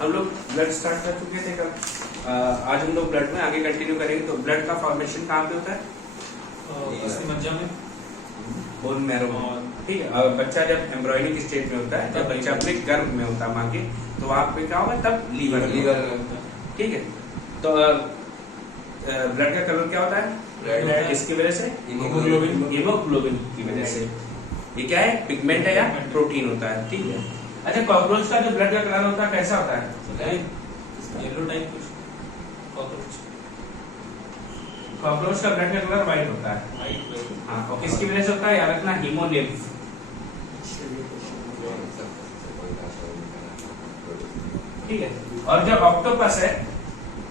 हम लोग blood start कर चुके थे कल। आज हम लोग ब्लड में आगे कंटिन्यू करेंगे। तो ब्लड का फॉर्मेशन कहाँ पे होता है? मज्जा में, बोन मैरो में। ठीक है, बच्चा जब एम्ब्रॉयनिक स्टेज में होता है, जब बच्चा अपने गर्भ में होता है माँ के, तो वहां पे क्या होगा? तब लीवर। ठीक है, तो ब्लड का कलर क्या होता है? रेड। इसकी वजह से हीमोग्लोबिन की वजह से। ये क्या है? पिगमेंट है या प्रोटीन होता है। ठीक है। अच्छा, कॉकरोच का जो ब्लड का कलर होता है कैसा होता है? येलो टाइप कुछ कॉकरोच। कॉकरोच का ब्लड का कलर व्हाइट होता है। हाँ, और किसकी वजह से होता है? याद रखना, हीमोलिम्फ। ठीक है। और जो ऑक्टोपस है,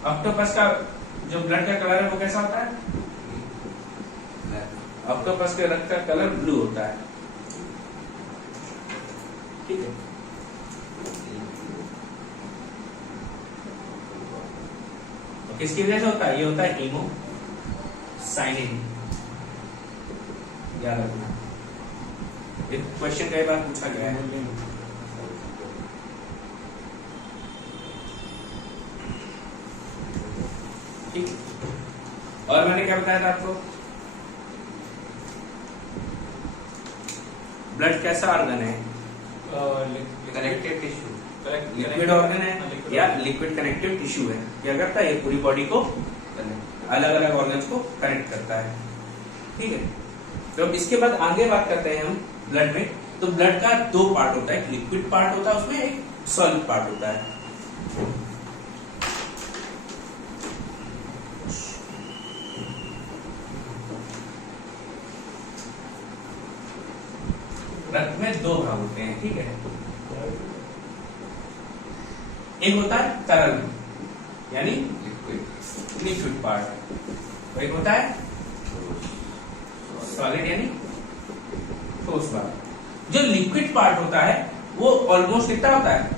ऑक्टोपस का जो ब्लड का कलर है वो कैसा होता है? ऑक्टोपस के रक्त का कलर ब्लू होता है। ठीक है। तो किसकी वजह से होता है? ये होता है हीमोसाइनिन। याद रखना, एक क्वेश्चन कई बार पूछा गया है। ठीक। और मैंने क्या बताया था आपको? ब्लड कैसा ऑर्गन है? कनेक्टिव टिश्यू, लिक्विड ऑर्गन है या लिक्विड कनेक्टिव टिश्यू है। क्या करता है? ये पूरी बॉडी को, अलग अलग ऑर्गन्स को कनेक्ट करता है। ठीक है। तो अब इसके बाद आगे बात करते हैं हम ब्लड में। तो ब्लड का दो पार्ट होता है, एक लिक्विड पार्ट होता है उसमें, एक सॉलिड पार्ट होता है। रक्त में दो भाग होते हैं। ठीक है। एक होता है तरल यानी लिक्विड पार्ट, एक होता है सॉलिड यानी ठोस पार्ट। जो लिक्विड पार्ट होता है वो ऑलमोस्ट कितना होता है?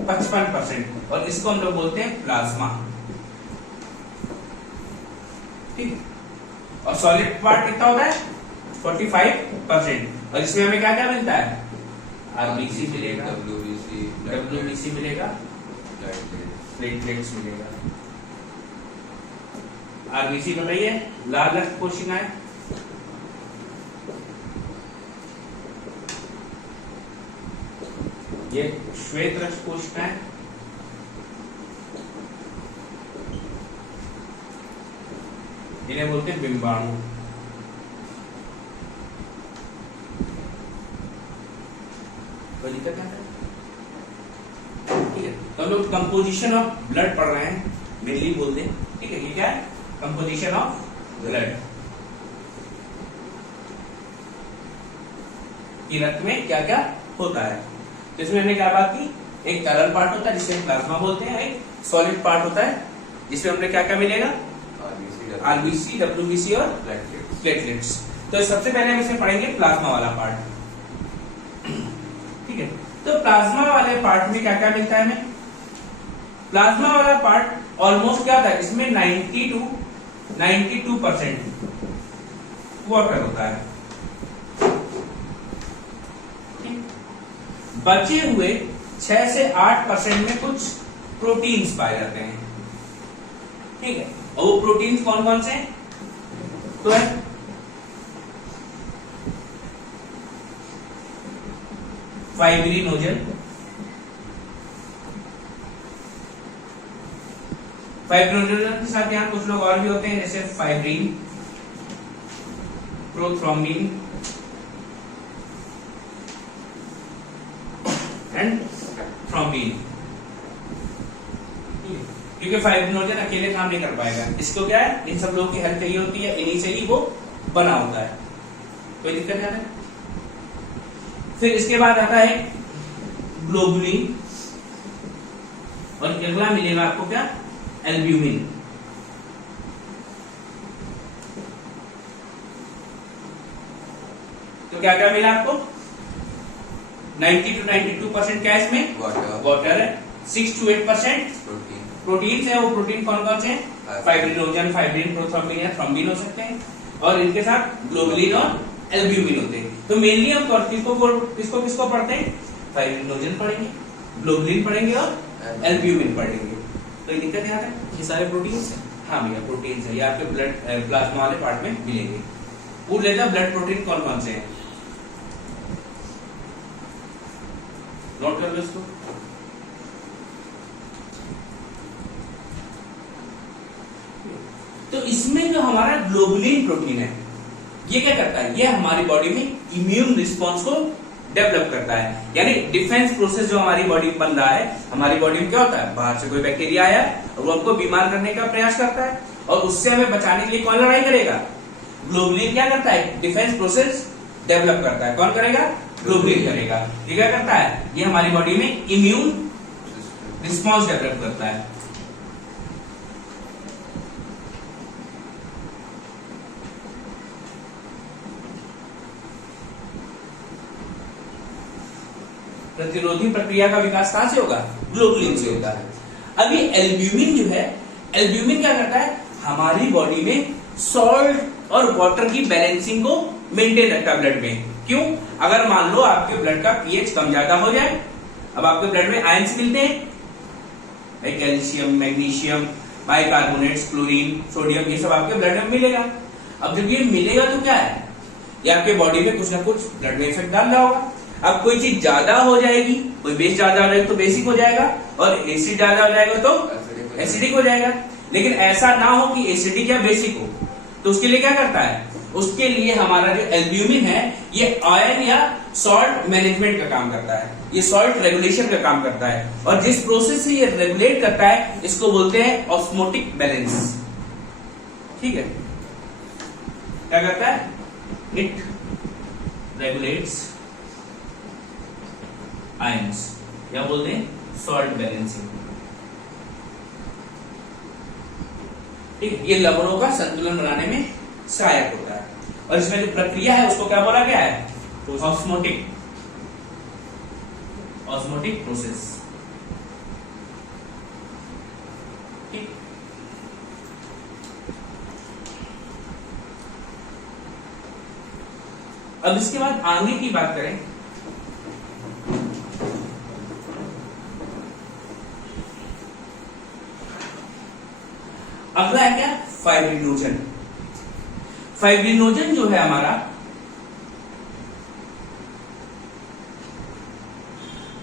55%, और इसको हम लोग बोलते हैं प्लाज्मा। ठीक। और सॉलिड पार्ट कितना होता है? 45%। और इसमें हमें क्या क्या मिलता है? आरबीसी मिलेगा, डब्ल्यूबीसी मिलेगा, प्लेटलेट्स मिलेगा। आरबीसी बताइए, लाल रक्त कोशिकाएं। ये श्वेत रक्त कोशिकाएं। इन्हें बोलते हैं बिंबाणु। कोई दिक्कत नहीं है? ठीक है। तो हम लोग कंपोजिशन ऑफ ब्लड पढ़ रहे हैं, मेनली बोल दें। ठीक है। ये क्या है? Composition of blood. कि रक्त में क्या क्या होता है। तो इसमें हमने क्या बात की? एक तरल पार्ट होता है जिसे प्लाज्मा बोलते हैं, एक सॉलिड पार्ट होता है जिसमें हमने क्या क्या मिलेगा? आरबीसी, डब्ल्यूबीसी और प्लेटलेट्स। तो सबसे पहले हम इसमें पढ़ेंगे प्लाज्मा वाला पार्ट। ठीक है। तो प्लाज्मा वाले पार्ट में क्या क्या मिलता है हमें? प्लाज्मा वाला पार्ट ऑलमोस्ट क्या होता है? इसमें 92% वाटर होता है। बचे हुए 6 से 8% में कुछ प्रोटीन्स पाए जाते हैं। ठीक है। और वो प्रोटीन्स कौन कौन से? तो है फाइब्रिनोजन, फाइब्रिनोजन के साथ यहाँ कुछ लोग और भी होते हैं, जैसे फाइब्रिन, प्रोथ्रोम्बिन एंड थ्रोम्बिन। क्योंकि फाइब्रिनोजन अकेले काम नहीं कर पाएगा, इसको क्या है? इन सब लोगों की हेल्प चाहिए होती है, इन्हीं से ही वो बना होता है। कोई दिक्कत नहीं है? फिर इसके बाद आता है ग्लोबुलिन, और अगला मिलेगा आपको क्या? एल्ब्यूमिन। तो क्या क्या मिला आपको? 90 to 92% क्या है इसमें? वाटर है। 6 to 8% प्रोटीन है। वो प्रोटीन कौन कौन से हैं? फाइब्रिनोजन, फाइब्रिन, प्रोथ्रोम्बिन या थ्रोम्बिन हो सकते हैं, और इनके साथ ग्लोबुलिन और एल्ब्यूमिन होते हैं। तो मेनली हम किसको किसको पढ़ते हैं? फाइब्रिनोजन पढ़ेंगे, ग्लोबुलिन पढ़ेंगे और एल्ब्यूमिन पढ़ लेंगे। कोई दिक्कत यहाँ है? ये सारे प्रोटीन्स हैं। हाँ भैया प्रोटीन है, ये आपके ब्लड प्लाज्मा वाले पार्ट में मिलेंगे। पूछ लेते हैं ब्लड प्रोटीन कौन कौन से हैं, नोट कर लो इसको। तो इसमें जो हमारा ग्लोबुलिन प्रोटीन है, ये क्या करता है, ये हमारी बॉडी में इम्यून रिस्पॉन्स को डेवलप करता है। यानी डिफेंस प्रोसेस जो हमारी बॉडी में बन रहा है, हमारी बॉडी में क्या होता है, बाहर से कोई बैक्टीरिया आया और वो हमको बीमार करने का प्रयास करता है, और उससे हमें बचाने के लिए कौन लड़ाई करेगा, ग्लोबुलिन क्या करता है, डिफेंस प्रोसेस डेवलप करता है। कौन करेगा, ग्लोबुलिन करेगा। ये क्या करता है, ये हमारी बॉडी में इम्यून रिस्पॉन्स डेवलप करता है। प्रतिरोधी प्रक्रिया का विकास कहां से होगा, ग्लोबुलिन से होता है। अभी एल्ब्यूमिन जो है, एल्ब्यूमिन क्या करता है, हमारी बॉडी में सॉल्ट और वाटर की बैलेंसिंग को मेंटेन रखता है ब्लड में। क्यों, अगर मान लो आपके ब्लड का पीएच कम ज्यादा हो जाए, अब आपके ब्लड में आयंस मिलते हैं, calcium, magnesium, bicarbonates, chlorine, sodium, ये सब आपके ब्लड में मिलेगा। अब जब ये मिलेगा तो क्या है, ये आपके बॉडी में कुछ ना कुछ ब्लड में इफेक्ट डाल रहा होगा। अब कोई चीज ज्यादा हो जाएगी, कोई बेस ज्यादा हो जाएगा तो बेसिक हो जाएगा, और एसिड ज्यादा हो जाएगा तो एसिडिक हो जाएगा। लेकिन ऐसा ना हो कि एसिडिक या बेसिक हो, तो उसके लिए क्या करता है, उसके लिए हमारा जो एल्ब्यूमिन है, ये आयन या सॉल्ट मैनेजमेंट का काम करता है, ये सॉल्ट रेगुलेशन का काम करता है। और जिस प्रोसेस से ये रेगुलेट करता है, इसको बोलते हैं ऑस्मोटिक बैलेंस। ठीक है, क्या करता है, इट रेगुलेट्स आयंस, या बोलते हैं सॉल्ट बैलेंसिंग। ठीक है, ये लवणों का संतुलन बनाने में सहायक होता है। और इसमें जो प्रक्रिया है उसको क्या बोला गया है, ऑस्मोटिक, ऑस्मोटिक प्रोसेस। ठीक, अब इसके बाद आगे की बात करें, अगला है क्या, फाइब्रिनोजन। फाइब्रिनोजन जो है हमारा,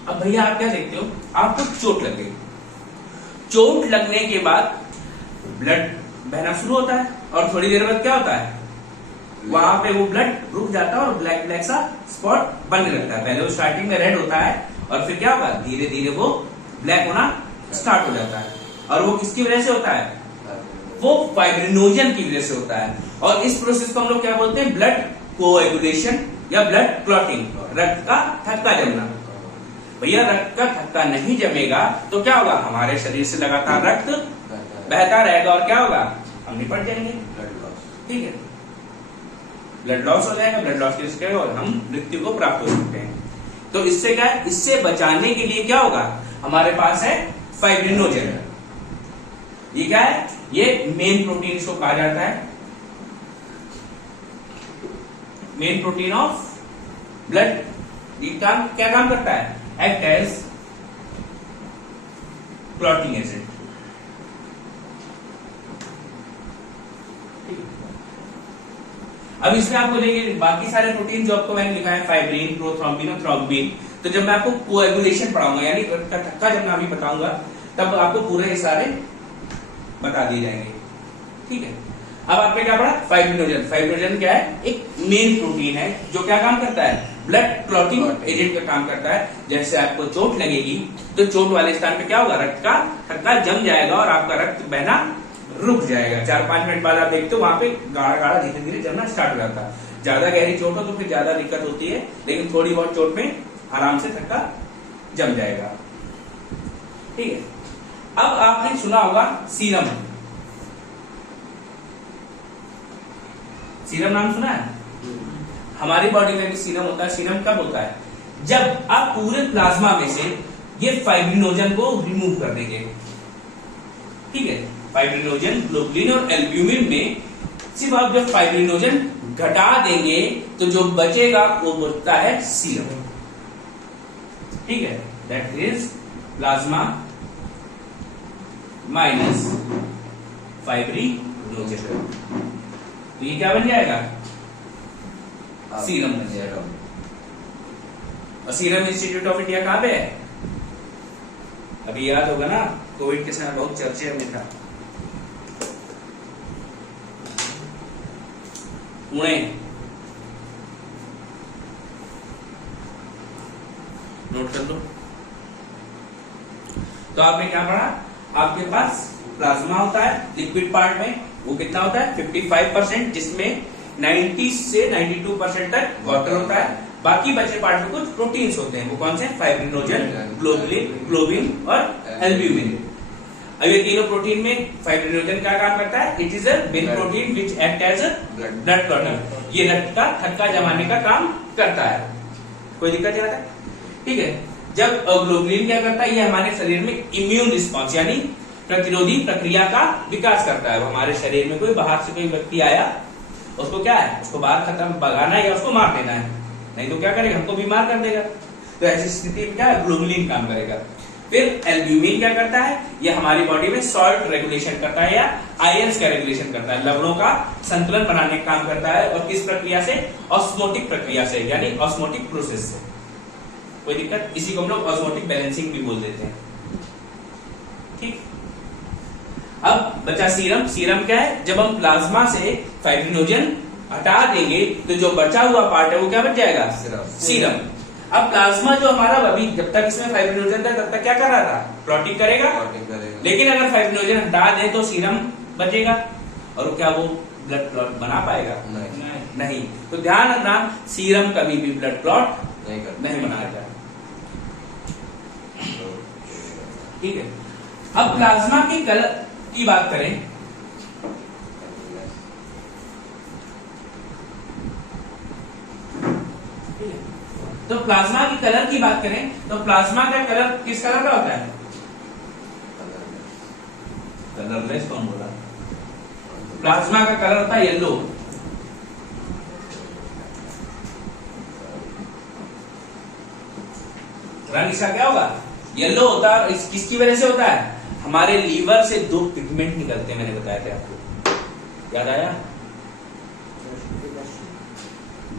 अब भैया आप क्या देखते हो, आपको चोट लग गई, चोट लगने के बाद ब्लड बहना शुरू होता है, और थोड़ी देर बाद क्या होता है, वहां पे वो ब्लड रुक जाता है और ब्लैक ब्लैक सा स्पॉट बनने लगता है। पहले वो स्टार्टिंग में रेड होता है, और फिर क्या होगा, धीरे धीरे वो ब्लैक होना स्टार्ट हो जाता है। और वो किसकी वजह से होता है, वो फाइब्रिनोजन की वजह से होता है। और इस प्रोसेस को हम लोग क्या बोलते हैं, ब्लड कोएगुलेशन या ब्लड क्लॉटिंग, रक्त का थक्का जमना। भैया रक्त का थक्का नहीं जमेगा तो क्या होगा, हमारे शरीर से लगातार रक्त बहता रहेगा, और क्या होगा, हम निपट जाएंगे, ठीक है, ब्लड लॉस हो जाएगा। ब्लड लॉस की क्या होगा, हम मृत्यु को प्राप्त हो सकते हैं। तो इससे क्या है, इससे बचाने के लिए क्या होगा, हमारे पास है फाइब्रिनोजन। ये क्या है, ये मेन प्रोटीन इसको कहा जाता है, मेन प्रोटीन ऑफ ब्लड। ये काम क्या काम करता है, एक्ट एज क्लॉटिंग एजेंट। अब इसमें आपको देखिए बाकी सारे प्रोटीन जो आपको मैंने लिखा है, फाइब्रिन, प्रोथ्रोम्बिन और थ्रोम्बिन, तो जब मैं आपको कोएगुलेशन पढ़ाऊंगा, यानी थक्का जब मैं अभी बताऊंगा, तब आपको पूरे ये सारे बता दिए जाएंगे। ठीक है, अब आपने क्या पढ़ा, फाइब्रिनोजन। फाइब्रिनोजन क्या है, एक मेन प्रोटीन है जो क्या काम करता है, ब्लड क्लॉटिंग एजेंट का काम करता है। जैसे आपको चोट लगेगी तो चोट वाले स्थान पे क्या होगा, रक्त का थक्का जम जाएगा और आपका रक्त बहना रुक जाएगा। 4-5 मिनट बाद आप देखते हो वहां पे गाढ़ा गाढ़ा धीरे धीरे जमना स्टार्ट हो जाता है। ज्यादा गहरी चोट हो तो फिर ज्यादा दिक्कत होती है, लेकिन थोड़ी बहुत चोट में आराम से थक्का जम जाएगा। ठीक है, अब आपने सुना होगा सीरम। सीरम नाम सुना है, हमारी बॉडी में भी सीरम होता है। सीरम कब होता है, जब आप पूरे प्लाज्मा में से ये फाइब्रिनोजन को रिमूव कर देंगे। ठीक है, फाइब्रिनोजन, ग्लोबुलिन और एल्ब्यूमिन में सिर्फ आप जब फाइब्रिनोजन घटा देंगे तो जो बचेगा वो बोलता है सीरम। ठीक है, that is plasma minus fibrinogen. तो ये क्या बन जाएगा? सीरम बन जाएगा। और सीरम इंस्टीट्यूट ऑफ इंडिया कहां पे है? अभी याद होगा ना, कोविड के समय बहुत चर्चे में था। पुणे। नोट कर लो। तो आपने क्या पढ़ा? आपके पास प्लाज्मा होता है लिक्विड पार्ट में, वो कितना होता है? 55%, जिसमें 90 से 92% तक वाटर होता है। बाकी बचे पार्ट में कुछ प्रोटीन्स होते हैं। वो कौन से? फाइब्रिनोजन, ग्लोबिन और एल्ब्यूमिन। अब ये तीनों प्रोटीन में फाइब्रिनोजन क्या काम करता है? It is a main protein which act as a blood clotter. ये रक्त का थक्का जमाने का काम करता है। कोई दिक्कत नहीं आता? ठीक है। जब ग्लोबुलिन क्या करता है? ये हमारे शरीर में इम्यून रिस्पॉन्स यानी प्रतिरोधी प्रक्रिया का विकास करता है। हमारे शरीर में कोई बाहर से कोई व्यक्ति आया, उसको क्या है? उसको बाहर खत्म भगाना है या उसको मार देना है, नहीं तो क्या करेगा? हमको बीमार कर देगा। तो ऐसी स्थिति में क्या है? ग्लोबुलिन काम करेगा। फिर एल्ब्यूमिन क्या करता है? ये हमारी बॉडी में सॉल्ट रेगुलेशन करता है या आयंस का रेगुलेशन करता है, लवणों का संतुलन बनाने का काम करता है। और किस प्रक्रिया से? ऑस्मोटिक प्रक्रिया से, यानी ऑस्मोटिक प्रोसेस से। कोई दिक्कत? इसी को हम लोग ऑस्मोटिक बैलेंसिंग भी बोल देते हैं। ठीक। अब बचा सीरम। सीरम क्या है? जब हम प्लाज्मा से फाइब्रिनोजन हटा देंगे तो जो बचा हुआ पार्ट है वो क्या बच जाएगा? सीरम। अब प्लाज्मा जो हमारा, अभी जब तक इसमें फाइब्रिनोजन था तब तक क्या कर रहा था? क्लॉटिंग करेगा। लेकिन अगर फाइब्रिनोजन हटा दे तो सीरम बचेगा। और क्या वो ब्लड क्लॉट बना पाएगा? नहीं। तो ध्यान रखना, सीरम कभी भी ब्लड क्लॉट नहीं बनाएगा। ठीक है। अब प्लाज्मा के कलर की बात करें तो प्लाज्मा की कलर की बात करें तो प्लाज्मा का कलर किस कलर का होता है? कलरलेस। कौन बोला? प्लाज्मा का कलर होता है येलो। रंग इसका क्या होगा? येलो होता है। किसकी वजह से होता है? हमारे लीवर से दो पिगमेंट निकलते हैं, मैंने बताया था आपको, याद आया?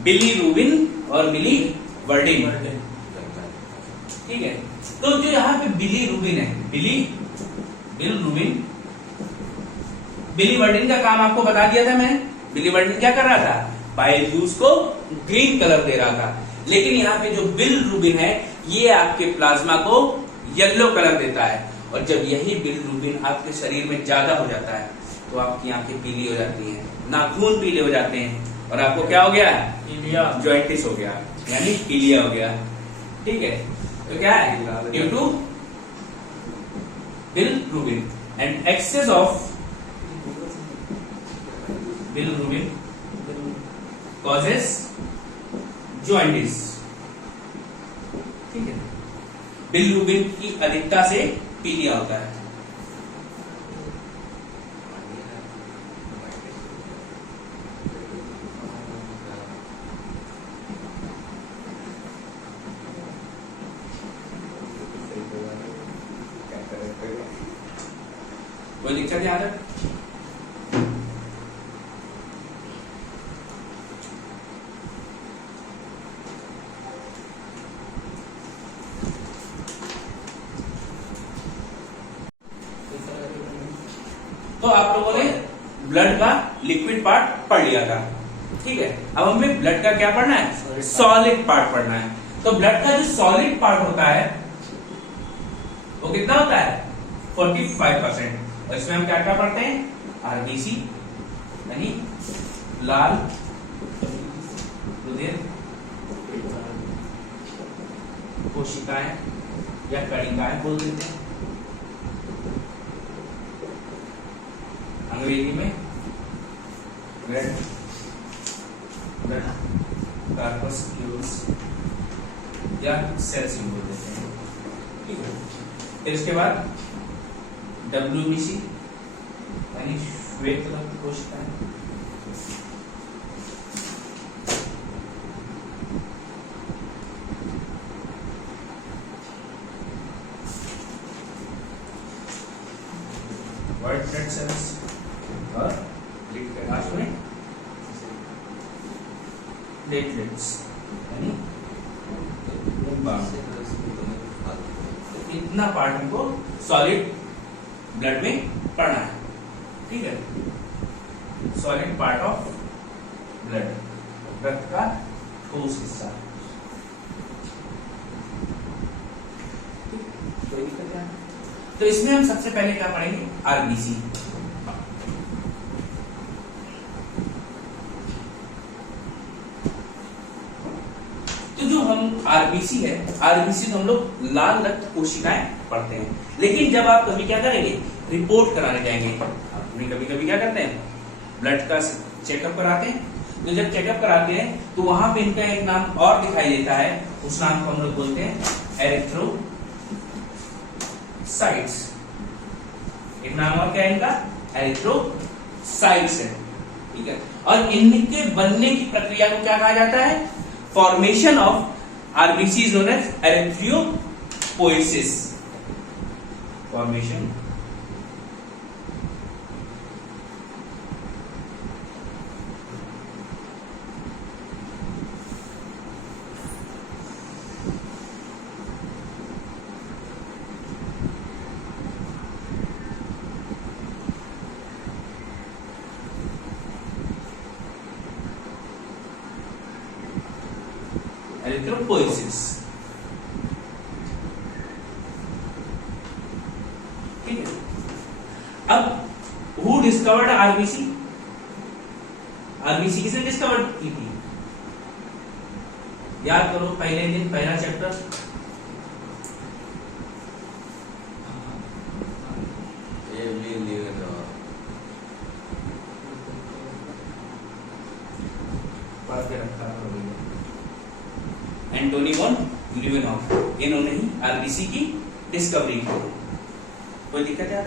बिलीरुबिन और बिलीवर्डिन। ठीक है। तो जो यहाँ पे बिलीरुबिन है, बिलीरुबिन, बिलीवर्डिन का काम आपको बता दिया था मैंने। बिलीवर्डिन क्या कर रहा था? बाइल जूस को ग्रीन कलर दे रहा था। लेकिन यहाँ पे जो बिलीरुबिन है ये आपके प्लाज्मा को येलो कलर देता है। और जब यही बिलीरुबिन आपके शरीर में ज्यादा हो जाता है तो आपकी आंखें पीली हो जाती हैं, नाखून पीले हो जाते हैं और आपको क्या हो गया? जॉइंटिस हो गया, यानी पीलिया हो गया। ठीक है। तो क्या है? Due to bilirubin and excess of bilirubin causes jaundice. ठीक है। बिलीरुबिन की अधिकता से पीलिया होता है। कोई दिक्कत यहाँ तक? तो आप लोगों ने ब्लड का लिक्विड पार्ट पढ़ लिया था। ठीक है। अब हमें ब्लड का क्या पढ़ना है? सॉलिड पार्ट पढ़ना है। तो ब्लड का जो सॉलिड पार्ट होता है वो कितना होता है? 45%। और इसमें हम क्या क्या पढ़ते हैं? आरबीसी यानी लाल रुधिर कोशिकाएं या कणिकाएं बोल देते हैं अंग्रेजी में, रेड ब्लड कॉर्पस्क्यूल्स या सेल्स बोल देते हैं। ठीक है। फिर इसके बाद WBC यानी श्वेत रक्त कोशिकाएं, सेल्स और लास्ट में प्लेटलेट्स यानी इतना पार्ट हमको सॉलिड ब्लड में पढ़ना है, ठीक है। सॉलिड पार्ट ऑफ ब्लड, रक्त का ठोस हिस्सा। तो इसमें हम सबसे पहले क्या पढ़ेंगे, आरबीसी। तो जो हम आरबीसी है, आरबीसी तो हम लोग लाल रक्त कोशिकाएं पढ़ते हैं, लेकिन जब आप कभी क्या करेंगे, रिपोर्ट कराने जाएंगे, अपनी कभी कभी क्या करते हैं, ब्लड का चेकअप कराते हैं। तो जब चेकअप कराते हैं तो वहां पे इनका एक नाम और दिखाई देता है, उस नाम को हम लोग बोलते हैं एरिथ्रोसाइट्स। एक नाम और क्या है इनका, एरिथ्रोसाइट्स है, ठीक है। और इनके बनने की प्रक्रिया को क्या कहा जाता है, formation of RBC is known as erythropoiesis. Formation erythropoiesis, ठीक है। अब हु डिस्कवर्ड आरबीसी, आरबीसी किसने डिस्कवर्ड की थी, याद करो, पहले दिन पहला चैप्टर, पढ़ के रखा एंटोनी वॉन ल्यूवेनॉफ, इन्होंने ही आरबीसी की डिस्कवरी की। कोई दिक्कत है?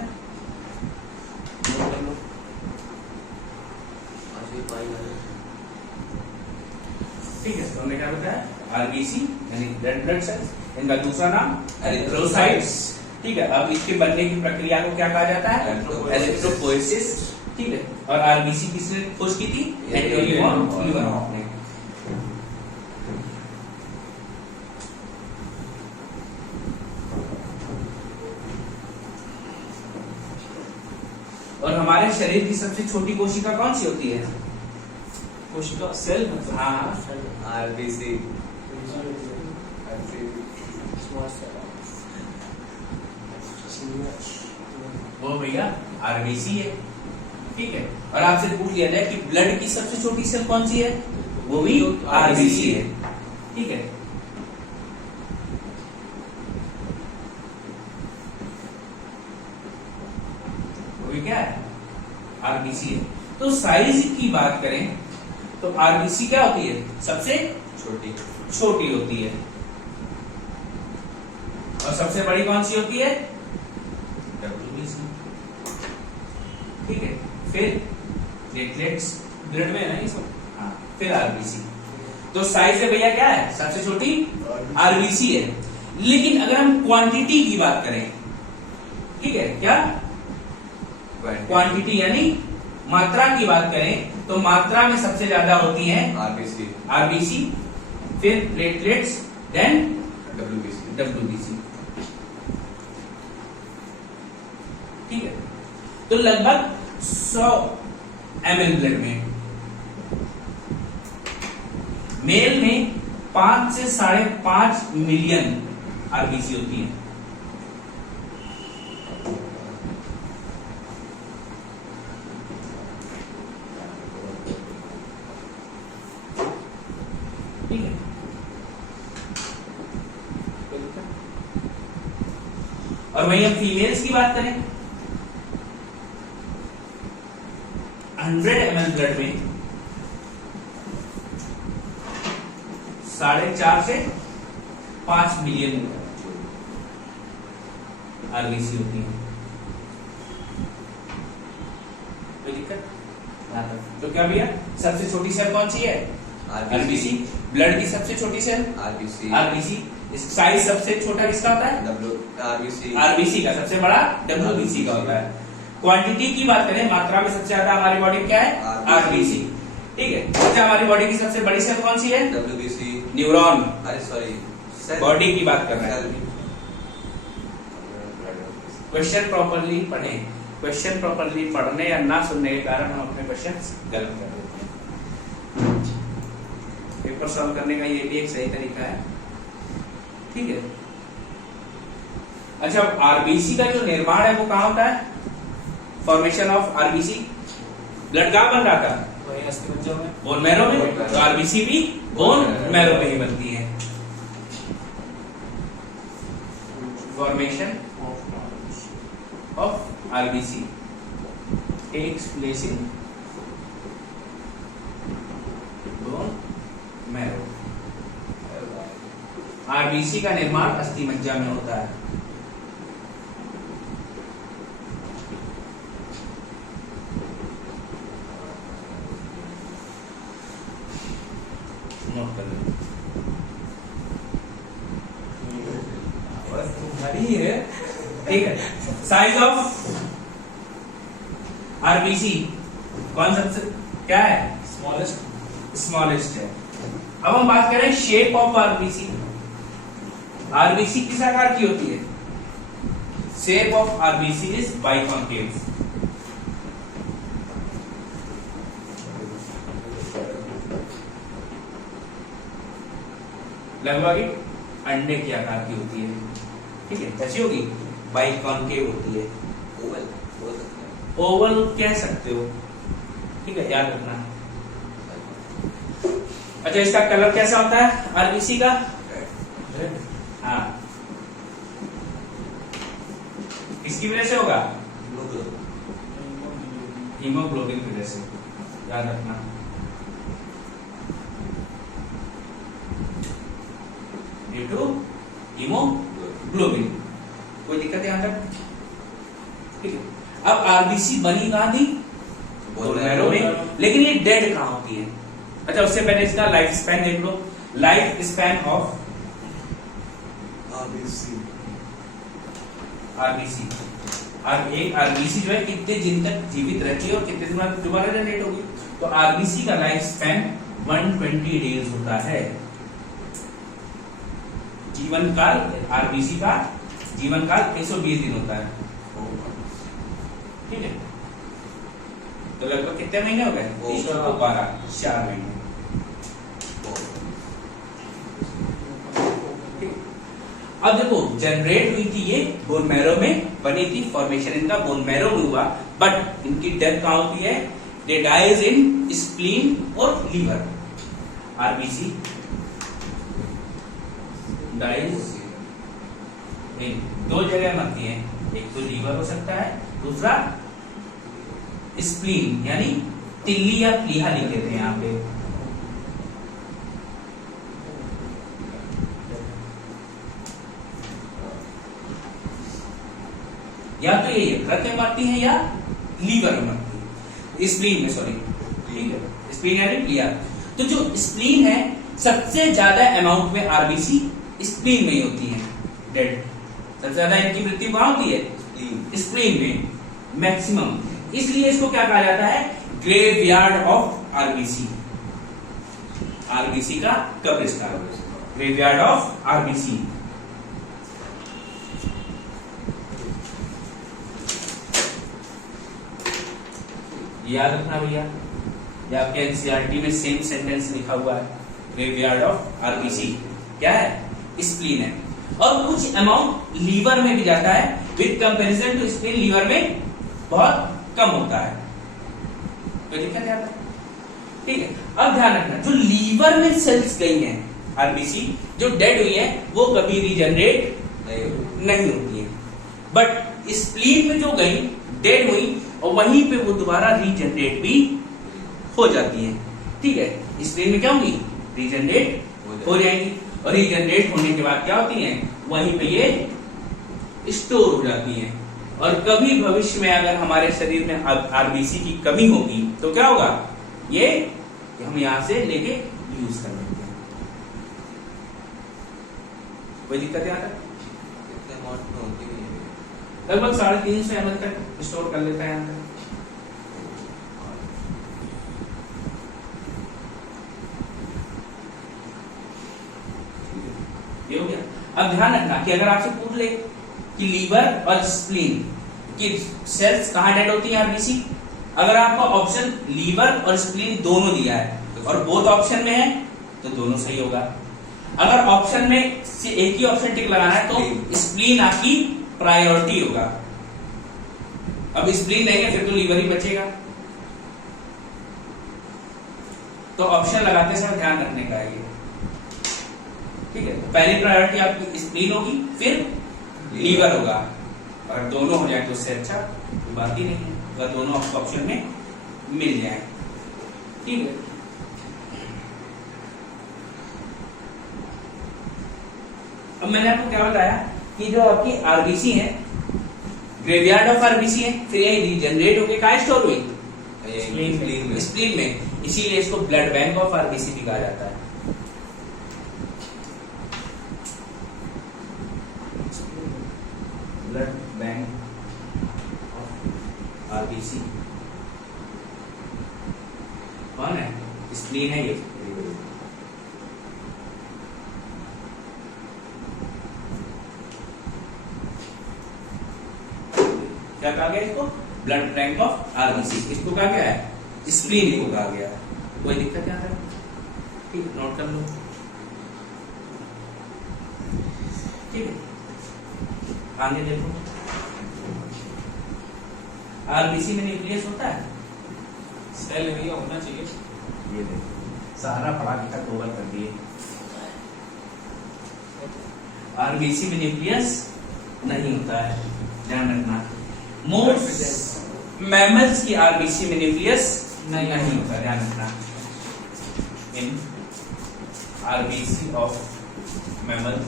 ठीक है, तो हमने क्या बताया, आरबीसी यानी रेड ब्लड सेल्स, इनका दूसरा नाम एरिथ्रोसाइट्स, ठीक है। अब इसके बनने की प्रक्रिया को क्या कहा जाता है, एरिथ्रोपोएसिस, ठीक है। और आरबीसी किसने खोज की थी, एंटोनी वॉन ल्यूवेनॉफ ने। और हमारे शरीर की सबसे छोटी कोशिका कौन सी होती है, कोशिका सेल, हाँ, आरबीसी, वो भैया आरबीसी है, ठीक है। और आपसे पूछ लिया जाए कि ब्लड की सबसे छोटी सेल कौन सी है, वो भी आरबीसी है, ठीक है। वो भी क्या है, आरबीसी है। तो साइज की बात करें तो आरबीसी क्या होती है, सबसे छोटी होती है। और सबसे बड़ी कौन सी होती है, डब्ल्यूबीसी, ठीक है। फिर प्लेटलेट्स, ब्लड में है ना ये सब, हाँ, फिर आरबीसी। तो साइज में भैया क्या है, सबसे छोटी आरबीसी है। लेकिन अगर हम क्वांटिटी की बात करें, ठीक है, क्या क्वांटिटी यानी मात्रा की बात करें, तो मात्रा में सबसे ज्यादा होती है आरबीसी, फिर प्लेटलेट्स, देन डब्ल्यूबीसी, ठीक है। तो लगभग 100 ml ब्लड में, मेल में 5 से 5.5 मिलियन आरबीसी होती है, ठीक है। और वहीं हम फीमेल्स की बात करें, 100 ml ब्लड में 4.5 से 5 मिलियन आरबीसी होती है। कोई दिक्कत? तो क्या भैया, सबसे छोटी सेल कौन सी है, आरबीसी। ब्लड की सबसे छोटी सेल आरबीसी। साइज सबसे छोटा किसका होता है, आरबीसी। आरबीसी का सबसे बड़ा डब्ल्यूबीसी का होता है। क्वांटिटी की बात करें, मात्रा में सबसे ज्यादा हमारी बॉडी क्या है? आरबीसी। ठीक है। अच्छा, हमारी बॉडी की सबसे बड़ी सेल कौन सी है? डब्ल्यूबीसी। न्यूरॉन। अरे सॉरी, बॉडी की बात कर रहे हैं। क्वेश्चन प्रॉपर्ली पढ़ें। क्वेश्चन प्रॉपर्ली पढ़ने या ना सुनने के कारण हम अपने क्वेश्चंस गलत कर देते हैं। पेपर सॉल्व करने का ये भी एक सही तरीका है। ठीक है। अच्छा, आरबीसी का जो निर्माण है वो कहाँ होता है? फॉर्मेशन ऑफ आरबीसी, ब्लड कहाँ बन रहा था? वही अस्थिमज्जा में, बोन मैरो में। तो आरबीसी भी बोन मैरो में ही बनती है। Formation of RBC takes place in bone marrow. RBC का निर्माण अस्थिमज्जा में होता है। नोट कर लो। भारी है। ठीक है। साइज ऑफ आरबीसी कौन सबसे क्या है? स्मॉलेस्ट है। अब हम बात करें शेप ऑफ आरबीसी। आरबीसी किस आकार की होती है? Shape of RBC is biconcave. लगभग अंडे के आकार की होती है। ठीक है। कैसी होगी? बाइकॉन्केव होती है। ओवल बोल सकते हैं। ओवल कह सकते हो। ठीक है, याद रखना। अच्छा, इसका कलर कैसा होता है आरबीसी का? रेड। हाँ, किसकी वजह से होगा? हीमोग्लोबिन की वजह से, याद रखना। Due to haemoglobin. कोई दिक्कत है यहाँ तक? ठीक है। अब आरबीसी बनी कहाँ थी? बोन मैरो में। लेकिन ये डेड कहाँ होती है? अच्छा, उससे पहले इसका लाइफ स्पैन देख लो। Life span of RBC. एक आरबीसी जो है कितने दिन तक जीवित रहती है और कितने दिन बाद दोबारा जनरेट होगी? तो आरबीसी का लाइफ स्पैन 120 डेज होता है। जीवन काल आरबीसी का जीवन काल 120 दिन होता है। ठीक है। तो लगभग कितने महीने हो गए? 4 महीने। अब देखो, जनरेट हुई थी ये बोन मैरो में बनी थी। फॉर्मेशन इनका बोन मैरो में हुआ, बट इनकी डेथ कहां होती है? दे डाइज इन स्प्लीन और लीवर। आरबीसी डाइज इन दो जगह मरती है। एक तो लीवर हो सकता है, दूसरा स्प्लीन यानी तिल्ली या प्लीहा लिख देते हैं यहाँ पे। या तो ये यकृत में मरती है या लीवर में मरती है। स्प्लीन में, सॉरी। ठीक है, स्प्लीन यानी प्लीहा। तो जो स्प्लीन है, सबसे ज्यादा अमाउंट में आरबीसी स्प्लीन में ही होती है डेड। सबसे ज्यादा इनकी मृत्यु कहां होती है? स्प्लीन में, मैक्सिमम। इसलिए इसको क्या कहा जाता है? Graveyard of RBC. आरबीसी का कब्रिस्तान, ग्रेवयार्ड ऑफ आरबीसी। याद रखना भैया, ये आपके एनसीईआरटी में सेम सेंटेंस लिखा हुआ है। ग्रेवयार्ड ऑफ आरबीसी क्या है? स्प्लीन है। और कुछ अमाउंट लीवर में भी जाता है। With comparison to spleen, liver में बहुत कम होता है। कोई दिक्कत है? ठीक है। अब ध्यान रखना, जो लीवर में सेल्स गई हैं आरबीसी, जो डेड हुई है, वो कभी रीजनरेट नहीं होती है। बट स्प्लीन में जो गई, डेड हुई, और वहीं पे वो दोबारा रीजनरेट भी हो जाती है। ठीक है। स्प्लीन में क्या होगी? रीजनरेट हो जाएंगी। और रीजनरेट होने के बाद क्या होती हैं? वहीं पे ये स्टोर हो जाती हैं। और कभी भविष्य में अगर हमारे शरीर में आरबीसी की कमी होगी तो क्या होगा? ये हम यहां से लेके यूज कर लेंगे। कोई दिक्कत है? लगभग 350 ml तक स्टोर कर लेता है यहाँ तक। ये हो गया। अब ध्यान रखना कि अगर आपसे पूछ ले कि लीवर और स्प्लीन की सेल्स कहाँ डेड होती है आरबीसी, अगर आपको ऑप्शन लीवर और स्प्लीन दोनों दिया है और बोथ ऑप्शन में है तो दोनों सही होगा। अगर ऑप्शन में से एक ही ऑप्शन टिक लगाना है तो स्प्लीन आपकी प्रायोरिटी होगा। अब स्प्लीन नहीं है फिर तो लीवर ही बचेगा। तो ऑप्शन लगाते समय ध्यान रखने का है ये, ठीक है। पहली प्रायोरिटी आपकी स्प्लीन होगी, फिर लीवर होगा। अगर दोनों हो जाए तो उससे अच्छा कोई बात ही नहीं है, अगर दोनों आपको ऑप्शन में मिल जाए, ठीक है। अब मैंने आपको क्या बताया कि जो आपकी आरबीसी है ग्रेवयार्ड ऑफ आरबीसी है, फिर ये रीजनरेट होके कहाँ स्टोर हुई? स्प्लीन में। इसीलिए इसको ब्लड बैंक ऑफ आरबीसी भी कहा जाता है। ब्लड बैंक ऑफ आरबीसी कौन है? स्प्लीन है ये। क्या कहा गया इसको? Blood bank of RBC. इसको कहा गया है स्प्लीन को कहा गया है। कोई दिक्कत यहाँ तक? ठीक है, नोट कर लो, ठीक है। आगे देखो, आरबीसी में न्यूक्लियस होता है, सेल भैया होना चाहिए। ये देखो सारा पढ़ा के तक ओवर कर दिए। आरबीसी में न्यूक्लियस नहीं होता है, ध्यान रखना। मोस्ट मैमल्स की आरबीसी में न्यूक्लियस नहीं होता, ध्यान रखना। In RBC of mammal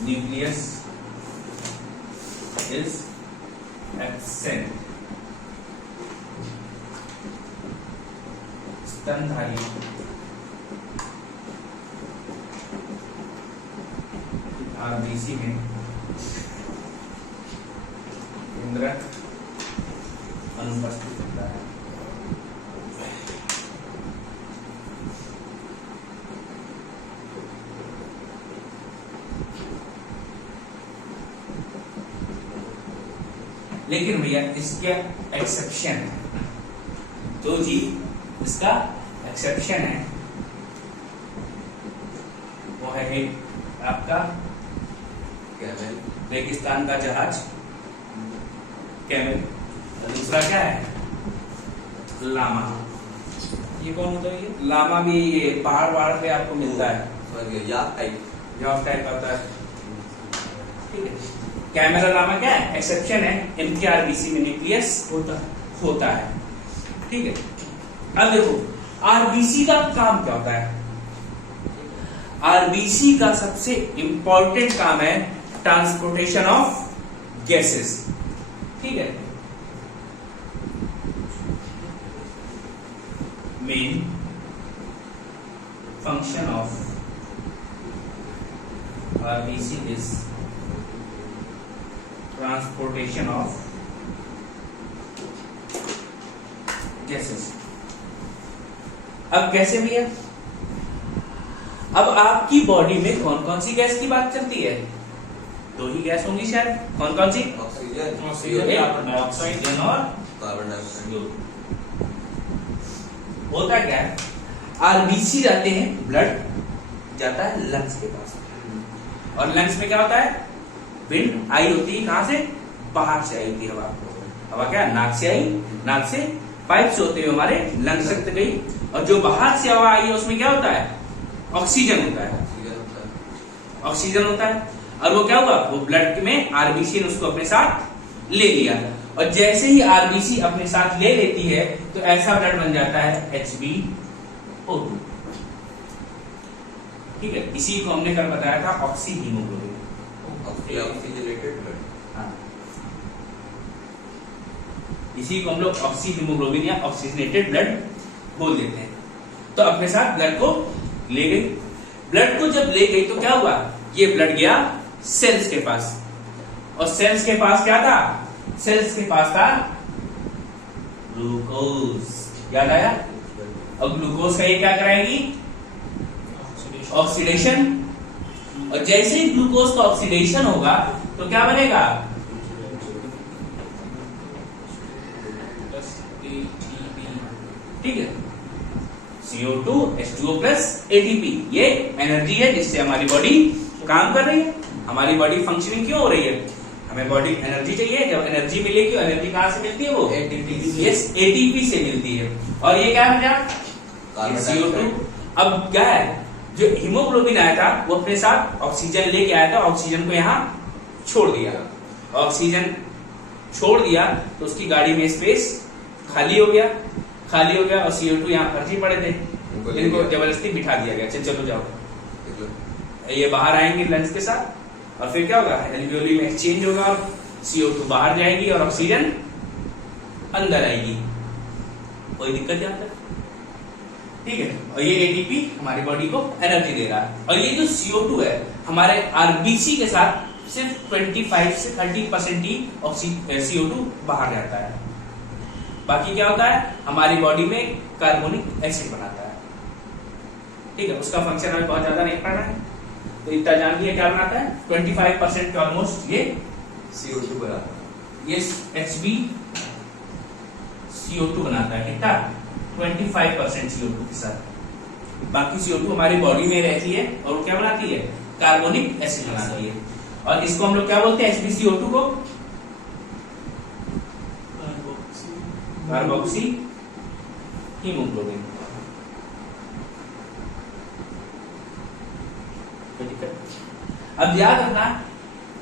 nucleus is absent. स्तनधारी आरबीसी में इंद्रक अनुपस्थित होता है। लेकिन भैया इसका एक्सेप्शन है, तो जी इसका एक्सेप्शन है, वो है एक आपका रेगिस्तान का जहाज कैमल, दूसरा क्या है? लामा। ये कौन होता है? ये लामा भी ये पहाड़ पे आपको मिलता है, याक टाइप आता है, ठीक है। कैमल और लामा क्या है? एक्सेप्शन है, इनकी आरबीसी में न्यूक्लियस होता है, ठीक है। अब देखो आरबीसी का काम क्या होता है? आरबीसी का सबसे इंपॉर्टेंट काम है ट्रांसपोर्टेशन ऑफ गैसेस, ठीक है। Main function of RBC is transportation of gases. अब कैसे भैया? अब आपकी बॉडी में कौन कौन सी गैस की बात चलती है? दो ही गैस होंगी शायद, कौन कौन सी? ऑक्सीजन ऑक्सीजन और कार्बन डाइऑक्साइड। होता क्या है? आरबीसी जाते हैं, ब्लड जाता है लंग्स के पास, और लंग्स में क्या होता है? विंड आई होती है, कहां से? बाहर से आई होती है हवा। हवा क्या? नाक से आई, नाक से पाइप से होते हुए हमारे लंग्स तक गई, और जो बाहर से हवा आई है उसमें क्या होता है? ऑक्सीजन होता है, ऑक्सीजन होता है। और वो क्या हुआ? वो ब्लड में आरबीसी ने उसको अपने साथ ले लिया, और जैसे ही आरबीसी अपने साथ ले लेती है तो ऐसा ब्लड बन जाता है HbO2, ठीक है। इसी को हमने कल बताया था ऑक्सी हीमोग्लोबिन, ऑक्सीजनेटेड ब्लड। हाँ, इसी को हम लोग ऑक्सी हीमोग्लोबिन या ऑक्सीजनेटेड ब्लड बोल देते हैं। तो अपने साथ ब्लड को ले गई, ब्लड को जब ले गई तो क्या हुआ, ये ब्लड गया सेल्स के पास, और सेल्स के पास क्या था, सेल्स के पास था ग्लूकोज, याद आया। और ग्लूकोज का ये क्या कराएगी, ऑक्सीडेशन, और जैसे ही ग्लूकोज का ऑक्सीडेशन होगा तो क्या बनेगा, ठीक है, CO2 H2O प्लस ATP, ये एनर्जी है जिससे हमारी बॉडी काम कर रही है, हमारी बॉडी फंक्शनिंग क्यों हो रही है, हमें बॉडी एनर्जी चाहिए, जब एनर्जी मिलेगी, एनर्जी कहां से मिलती है, वो ATP से मिलती है, और ये क्या है CO2। अब क्या है, जो हीमोग्लोबिन आया था वो अपने साथ ऑक्सीजन लेके आया था, ऑक्सीजन को यहाँ छोड़ दिया, ऑक्सीजन छोड़ दिया तो उसकी गाड़ी में स्पेस खाली हो गया, और CO2 यहाँ फर्जी पड़े थे, इनको जबरदस्ती बिठा दिया गया, चलो जाओ, ये बाहर आएंगे लंग्स के साथ, और फिर क्या होगा, एल्वियोली में एक्सचेंज होगा, और CO2 बाहर जाएगी और ऑक्सीजन अंदर आएगी, कोई दिक्कत यहाँ तक, ठीक है। और ये ATP हमारी बॉडी को एनर्जी दे रहा है, और ये जो CO2 है हमारे RBC के साथ सिर्फ 25 से 30% ही CO2 बाहर जाता है, बाकी क्या होता है, हमारी बॉडी में कार्बोनिक एसिड बनाता है, ठीक है, उसका फंक्शन हमें बहुत ज्यादा नहीं पढ़ना है, तो इतना जान लिया क्या बनाता है, 25% के ऑलमोस्ट ये CO2 बनाता है, ये HB CO2 बनाता है, कितना 25% CO2 के साथ, बाकी CO2 हमारी बॉडी में रहती है, और वो क्या बनाती है, कार्बोनिक एसिड बनाती है, और इसको हम लोग क्या बोलते हैं, HbCO2 को कार्बोक्सी हीमोग्लोबिन, अब याद रखना,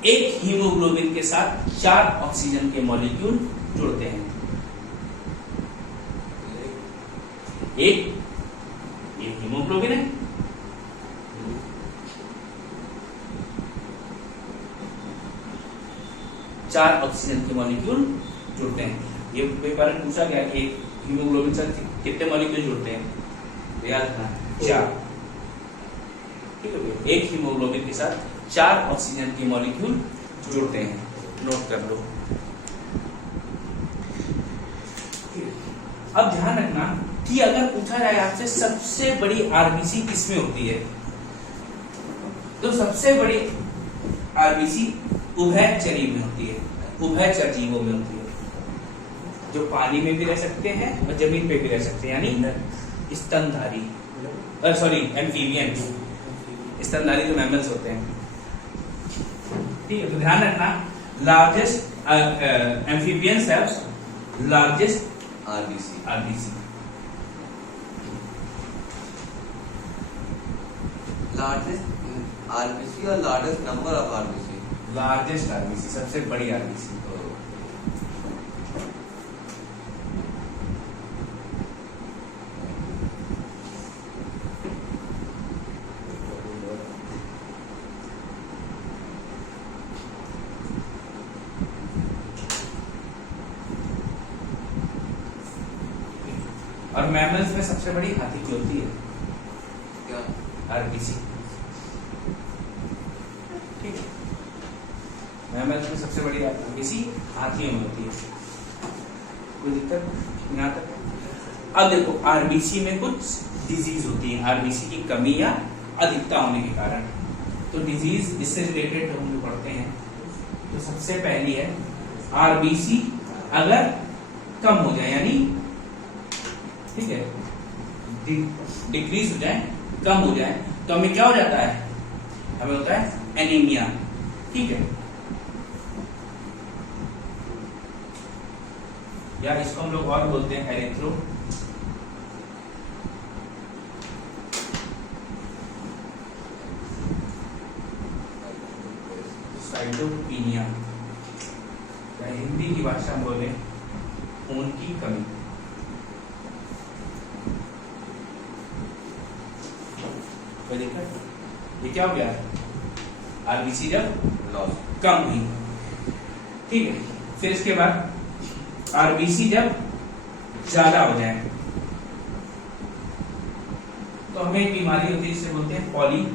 एक हीमोग्लोबिन के साथ 4 ऑक्सीजन के मॉलिक्यूल जुड़ते हैं, एक हीमोग्लोबिन है, चार ऑक्सीजन के मॉलिक्यूल जुड़ते हैं। ये पेपर में पूछा गया कि हीमोग्लोबिन से कितने मॉलिक्यूल जुड़ते हैं, तो याद रखना 4, ठीक है, एक हीमोग्लोबिन के साथ 4 ऑक्सीजन के मॉलिक्यूल जुड़ते हैं, नोट कर लो। अब ध्यान रखना कि अगर पूछा जाए आपसे सबसे बड़ी आरबीसी किसमें होती है, तो सबसे बड़ी आरबीसी उभयचरी में होती है, उभयचर जीवों में होती है, जो पानी में भी रह सकते हैं और जमीन पे भी रह सकते हैं, यानी स्तनधारी, सॉरी एम्फीबियन, स्तनधारी जो मैमल्स होते हैं, ठीक है। तो ध्यान रखना, largest amphibians have largest RBC, largest RBC और largest number of RBC, largest RBC सबसे बड़ी आरबीसी, और मैमल्स में सबसे बड़ी हाथी की होती है, क्या आरबीसी, ठीक है, मैमल्स में सबसे बड़ी आरबीसी हाथियों में होती है, कोई दिक्कत यहाँ तक। अब देखो आरबीसी में कुछ डिजीज होती है, आरबीसी की कमी या अधिकता होने के कारण, तो डिजीज इससे रिलेटेड हम लोग पढ़ते हैं। तो सबसे पहली है आरबीसी अगर कम हो जाए, यानी ठीक है डिक्रीज हो जाए, कम हो जाए, तो हमें क्या हो जाता है, हमें होता है एनीमिया, ठीक है, या इसको हम लोग और बोलते हैं एरिथ्रो साइटोपिनिया, या हिंदी की भाषा में बोले खून की कमी। कोई दिक्कत, ये क्या हो गया, आरबीसी जब कम हुई, ठीक है। फिर इसके बाद आरबीसी जब ज्यादा हो जाए, तो हमें एक बीमारी होती है जिसे बोलते हैं पॉलीसाइथेमिया।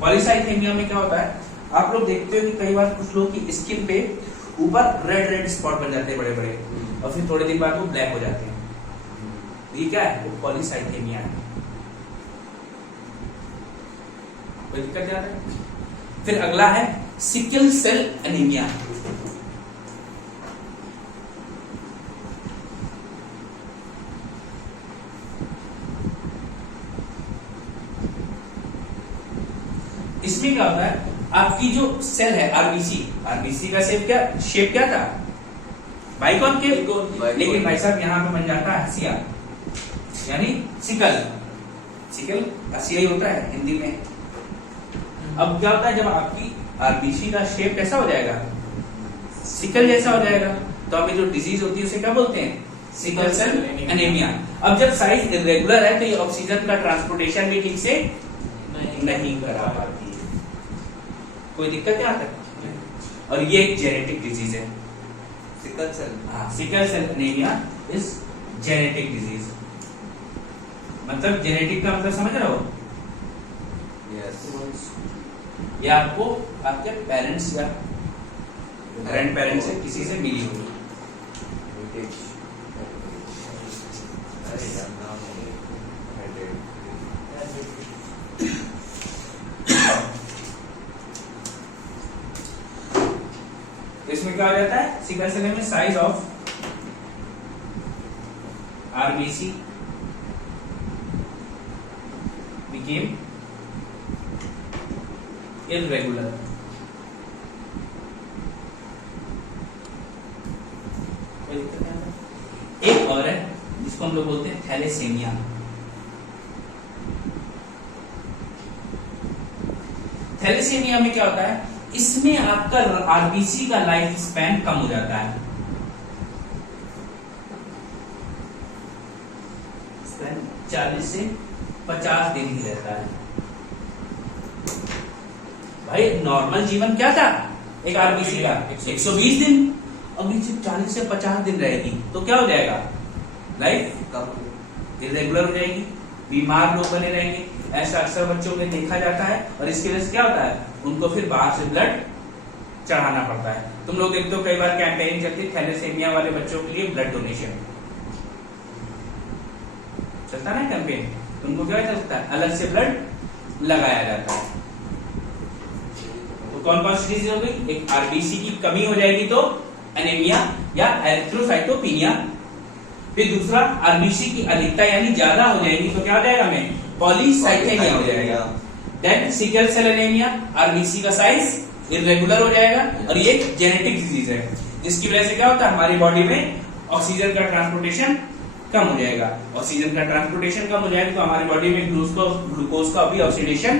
पॉलीसाइथेमिया में क्या होता है, आप लोग देखते हो कि कई बार कुछ लोग की स्किन पे ऊपर रेड रेड स्पॉट बन जाते हैं बड़े बड़े, और फिर थोड़े दिन बाद वो ब्लैक हो जाते हैं। ये क्या है, वो पॉलीसाइथेमिया है। कोई दिक्कत क्या है? फिर अगला है सिकल सेल एनीमिया। इसमें क्या होता है, आपकी जो सेल है आरबीसी का शेप क्या था, बाइकॉन के, लेकिन भाई साहब यहाँ पे बन जाता है हसिया, यानी सिकल हसिया ही होता है हिंदी में। अब क्या होता है, जब आपकी आरबीसी का शेप कैसा हो जाएगा, सिकल जैसा हो जाएगा, तो हमें जो डिजीज होती है उसे क्या बोलते हैं, सिकल सेल एनीमिया। अब जब साइज इरेगुलर है तो ये ऑक्सीजन का ट्रांसपोर्टेशन भी ठीक से नहीं करा पाती है। कोई दिक्कत यहाँ तक? और ये एक जेनेटिक डिजीज है, सिकल सेल। हाँ, sickle cell anaemia is genetic disease. मतलब जेनेटिक का मतलब समझ रहे हो? यस। ये आपको आपके पेरेंट्स या ग्रैंड पेरेंट्स से किसी से मिली होगी। इसमें क्या हो जाता है, सिकल सेल में size of RBC became irregular. एक और है जिसको हम लोग बोलते हैं थैलेसीमिया। थैलेसीमिया में क्या होता है, इसमें आपका आरबीसी का लाइफ स्पैन कम हो जाता है। 40 से 50 दिन ही रहता है। भाई नॉर्मल जीवन क्या था एक आरबीसी का, 120 दिन। अभी सिर्फ 40 से 50 दिन रहेगी तो क्या हो जाएगा, लाइफ इरेगुलर हो जाएगी, बीमार लोग बने रहेंगे। ऐसा अक्सर बच्चों में देखा जाता है, और इसके वजह से क्या होता है, उनको फिर बाहर से ब्लड चढ़ाना पड़ता है। तुम लोग देखते हो कई बार कैंपेन चलती है थैलेसीमिया वाले बच्चों के लिए ब्लड डोनेशन चलता है ना कैंपेन, उनको क्या चलता है, अलग से ब्लड लगाया जाता है। तो कौन कौन सी चीजें हो गई, एक आरबीसी की कमी हो जाएगी तो एनीमिया या एरिथ्रोसाइटोपिनिया, फिर दूसरा आरबीसी की अधिकता यानी ज्यादा हो जाएगी तो क्या हो जाएगा, हमें पॉलीसाइथेमिया हो जाएगा। Then sickle cell anaemia, RBC का साइज इरेगुलर हो जाएगा, और ये जेनेटिक डिजीज है जिसकी वजह से क्या होता है, हमारी बॉडी में ऑक्सीजन का ट्रांसपोर्टेशन कम हो जाएगा। ऑक्सीजन का ट्रांसपोर्टेशन कम हो जाएगा तो हमारी बॉडी में ग्लूकोज का भी ऑक्सीडेशन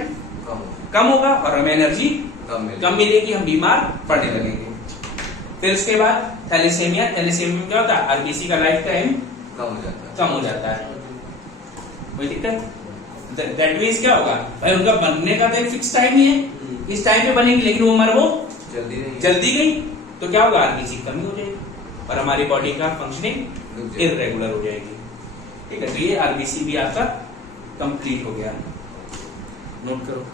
कम होगा और हमें एनर्जी कम मिलेगी, हम बीमार पड़ने लगेंगे। फिर उसके बाद थैलेसीमिया में क्या होता है, आरबीसी का लाइफ टाइम कम हो जाता है। कोई दिक्कत? दैट मींस क्या होगा भाई, उनका बनने का तो एक फिक्स टाइम ही है, इस टाइम पे बनेगी, लेकिन वो उम्र वो जल्दी गई तो क्या होगा, आरबीसी कमी हो जाएगी और हमारी बॉडी का फंक्शनिंग इरेगुलर हो जाएगी। ठीक है, तो ये आरबीसी भी आपका कंप्लीट हो गया, नोट करो।